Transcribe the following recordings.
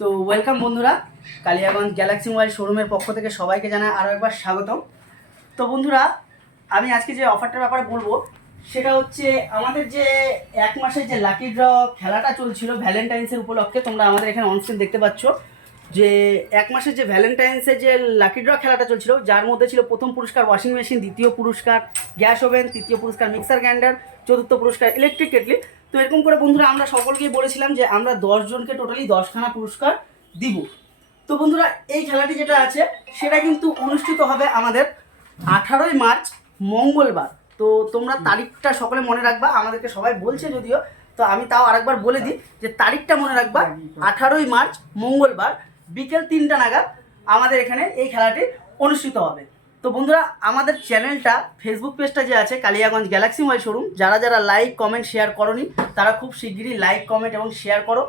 তো ওয়েলকাম বন্ধুরা, Kaliaganj Galaxy mobile শোরুমের পক্ষ থেকে সবাইকে জানাই আরও একবার স্বাগতম। তো বন্ধুরা, আমি আজকে যে অফারটার ব্যাপারে বলব, সেটা হচ্ছে আমাদের যে এক মাসের যে লাকি ড্র খেলাটা চলছিল ভ্যালেন্টাইন্সের উপলক্ষে, তোমরা আমাদের এখানে অনস্ক্রিন দেখতে পাচ্ছ। যে এক মাসের যে ভ্যালেন্টাইন্সের যে লাকি ড্র খেলাটা চলছিল, যার মধ্যে ছিল প্রথম পুরস্কার ওয়াশিং মেশিন দ্বিতীয় পুরস্কার গ্যাস ওভেন তৃতীয় পুরস্কার মিক্সার গ্রাইন্ডার চতুর্থ পুরস্কার ইলেকট্রিক কেটলি তো এরকম করে বন্ধুরা আমরা সকলকেই বলেছিলাম যে আমরা দশজনকে টোটালি দশখানা পুরস্কার দিব। তো বন্ধুরা, এই খেলাটি যেটা আছে, সেটা কিন্তু অনুষ্ঠিত হবে আমাদের আঠারোই মার্চ, মঙ্গলবার। তো তোমরা তারিখটা সকলে মনে রাখবা, আমাদেরকে সবাই বলছে যদিও, তো আমি তাও আরেকবার বলে দিই যে তারিখটা মনে রাখবা, আঠারোই মার্চ, মঙ্গলবার। বিকেল তিনটা নাগাদ আমাদের এখানে এই খেলাটি অনুষ্ঠিত হবে। তো বন্ধুরা, আমাদের চ্যানেলটা ফেসবুক পেজটা যে আছে, কালিয়াগঞ্জ গ্যালাক্সি মোবাইল শোরুম যারা যারা লাইক কমেন্ট শেয়ার করনি, তারা খুব শিগগিরই লাইক কমেন্ট এবং শেয়ার করো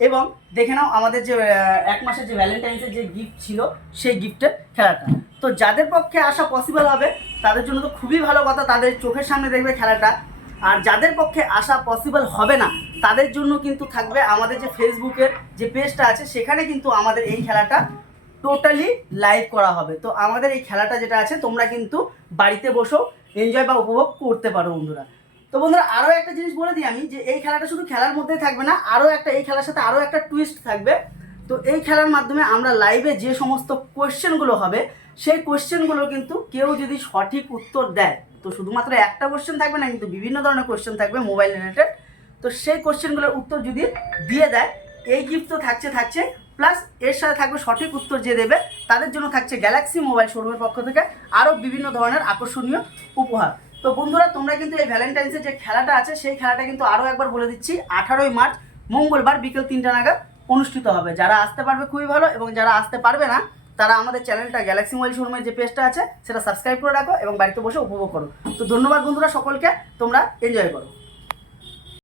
এবং দেখে নাও আমাদের যে এক মাসের যে ভ্যালেন্টাইন্সের যে গিফট ছিল, সেই গিফটের খেলাটা। তো যাদের পক্ষে আসা পসিবল হবে, তাদের জন্য তো খুবই ভালো কথা, তাদের চোখের সামনে দেখবে খেলাটা। আর যাদের পক্ষে আসা পসিবল হবে না, তাদের জন্য কিন্তু থাকবে আমাদের যে ফেসবুকের যে পেজটা আছে, সেখানে কিন্তু আমাদের এই খেলাটা টোটালি লাইভ করা হবে। তো আমাদের এই খেলাটা যেটা আছে, তোমরা কিন্তু বাড়িতে বসেও এনজয় বা উপভোগ করতে পারো বন্ধুরা। তো বন্ধুরা আরও একটা জিনিস বলে দিই আমি, যে এই খেলাটা শুধু খেলার মধ্যেই থাকবে না আরও একটা, এই খেলার সাথে আরও একটা টুইস্ট থাকবে। তো এই খেলার মাধ্যমে আমরা লাইভে যে সমস্ত কোয়েশ্চেনগুলো হবে, সেই কোয়েশ্চেনগুলো কিন্তু কেউ যদি সঠিক উত্তর দেয় তো শুধুমাত্র একটা কোশ্চেন থাকবে না, কিন্তু বিভিন্ন ধরনের কোয়েশ্চেন থাকবে মোবাইল রিলেটেড তো সেই কোশ্চেনগুলোর উত্তর যদি দিয়ে দেয়, এই গিফট তো থাকছে থাকছে। প্লাস এর সাথে থাকবে সঠিক উত্তর যে দেবে, তাদের জন্য থাকছে গ্যালাক্সি মোবাইল শোরুমের পক্ষ থেকে আরও বিভিন্ন ধরনের আকর্ষণীয় উপহার। তো বন্ধুরা, তোমরা কিন্তু এই ভ্যালেন্টাইন্সের যে খেলাটা আছে, সেই খেলাটা কিন্তু আরও একবার বলে দিচ্ছি। আঠারোই মার্চ, মঙ্গলবার বিকেল তিনটা নাগাদ অনুষ্ঠিত হবে। যারা আসতে পারবে খুবই ভালো, এবং যারা আসতে পারবে না তারা আমাদের চ্যানেলটা গ্যালাক্সি মোবাইল শোরুমের যে পেজটা আছে, সেটা সাবস্ক্রাইব করে রাখো এবং বাড়িতে বসে উপভোগ করো। তো ধন্যবাদ বন্ধুরা সকলকে, তোমরা এনজয় করো।